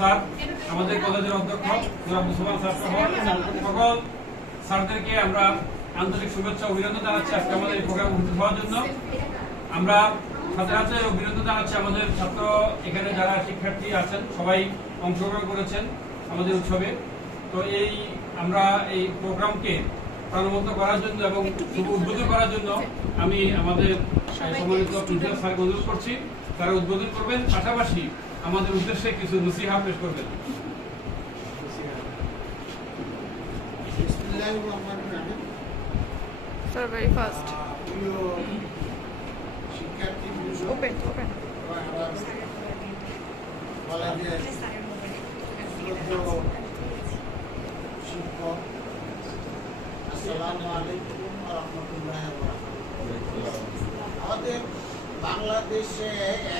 Sir, আমাদের কলেজের অধ্যক্ষ মুসলমান স্যার সহ সকল স্যারদেরকে আমরা আন্তরিক শুভেচ্ছা অভিনন্দন জানাচ্ছি আজকে আমাদের এই প্রোগ্রাম উপস্থিত হওয়ার জন্য। আমরা সাথে সাথে অভিনন্দন জানাচ্ছি আমাদের ছাত্র, এখানে যারা শিক্ষার্থী আছেন সবাই অংশগ্রহণ করেছেন আমাদের উৎসবে। তো আমরা এই প্রোগ্রামকে প্রাণবন্ত করার জন্য এবং শুভ উদ্বোধন করার জন্য আমি আমাদের সম্মানিত প্রিন্সিপাল স্যারকে অনুরোধ করছি, তারা উদ্বোধন করবেন, পাশাপাশি আমাদের উদ্দেশ্যে কিছু নসিহা পেশ করবেন। Sir, very fast. Open. শিক্ষক, আসসালামু আলাইকুম ওয়া রাহমাতুল্লাহি ওয়া বারাকাতুহু। আমাদের বাংলাদেশে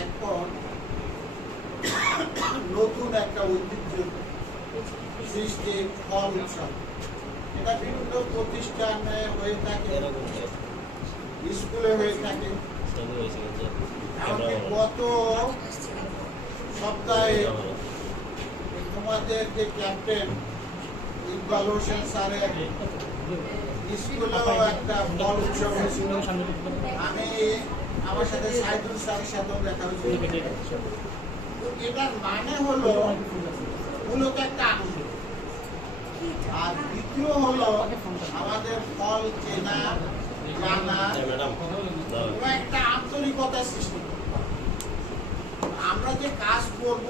এখন নতুন একটা ঐতিহ্য সৃষ্টি ফল উৎসব। এটা বিভিন্ন প্রতিষ্ঠানে হয়ে থাকে, স্কুলে হয়ে থাকে। এমনকি গত সপ্তাহে তোমাদের যে ক্যাপ্টেন ইকবাল হোসেন স্যারের স্কুলেও একটা ফল উৎসব হয়েছিল। আমি আমার সাথে সাইদুল স্যারের সাথেও দেখা হয়েছিল। এটার মানে হলো মূলত একটা আনন্দ, আর দ্বিতীয় হলো আমাদের ফল চেনা জানা একটা আন্তরিকতা সৃষ্টি। আমরা যে কাজ করব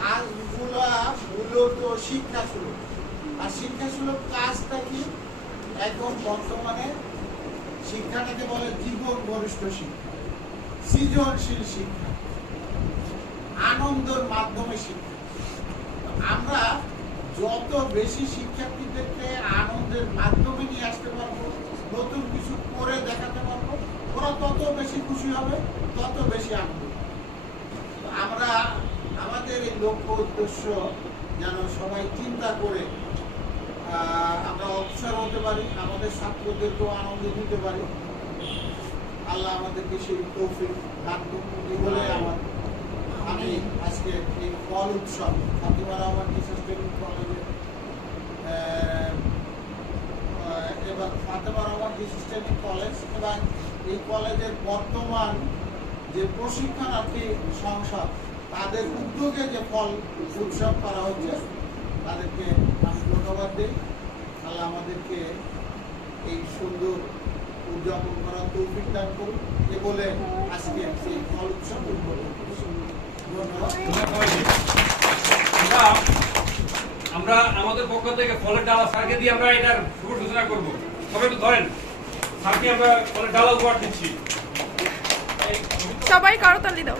কাজগুলা মূলত শিক্ষাসুলভ, আর শিক্ষাসুলভ কাজটা কি এখন বর্তমানে শিক্ষাটাকে বলে জীবন ঘনিষ্ঠ শিক্ষা, সৃজনশীল শিক্ষা, আনন্দের মাধ্যমে শিক্ষা। আমরা যত বেশি শিক্ষার্থীদেরকে আনন্দের মাধ্যমে নিয়ে আসতে পারবো, নতুন কিছু করে দেখাতে পারবো, ওরা তত বেশি খুশি হবে, তত বেশি আনন্দ। আমরা আমাদের এই লক্ষ্য উদ্দেশ্য যেন সবাই চিন্তা করে আমরা অবসর হতে পারি, আমাদের ছাত্রদেরকেও আনন্দ দিতে পারি। আল্লাহ আমাদেরকে সেই তৌফিক দান করুন বলে আমি আজকে এই ফল উৎসব ফাতেমা রহমান টিচার্স ট্রেনিং কলেজে এবং Fatema Rahman teachers training college এবং এই কলেজের বর্তমান যে প্রশিক্ষণার্থী সংসদ, তাদের উদ্যোগে যে ফল উৎসব করা হচ্ছে, তাদেরকে আমি ধন্যবাদ দিই। আল্লাহ আমাদেরকে এই সুন্দর উদযাপন করার তৌফিক দান করুন এ বলে আজকে এই ফল উৎসব উদ্বোধন করছি। আমরা আমাদের পক্ষ থেকে ফলের ডালা স্যারকে দিয়ে আমরা এটার শুভ সূচনা করবো। সবাই একটু ধরেন, স্যারকে আমরা ফলের ডালা উপহার দিচ্ছি। সবাই করতালি দাও।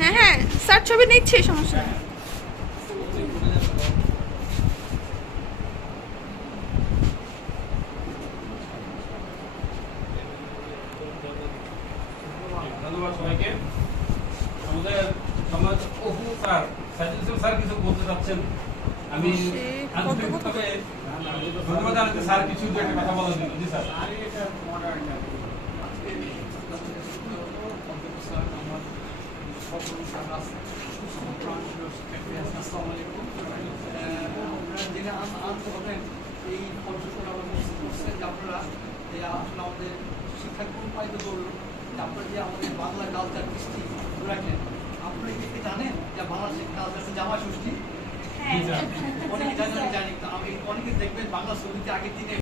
হ্যাঁ, স্যার ছবি নিচ্ছে, সমস্যা নেই। ধন্যবাদ সবাইকে। আমাদের সমাজ স্যার সাইদুল স্যার কিছু বলতে চাচ্ছেন, আমি আন্তরিকভাবে ধন্যবাদ জানাচ্ছি স্যার কিছু একটা কথা বলার জন্য। জি স্যার। এই পর্যটন আপনারা আমাদের শিক্ষাকে উৎপাদিত করলো, তারপরে যে আমাদের বাংলা কালচার কৃষ্টি রাখলেন। আপনারা কি জানেন যে বাংলাদেশের কালচার জামা ষষ্ঠী? অনেকে জানেন, আমি অনেকে দেখবেন বাংলা ছবিতে আগের দিনে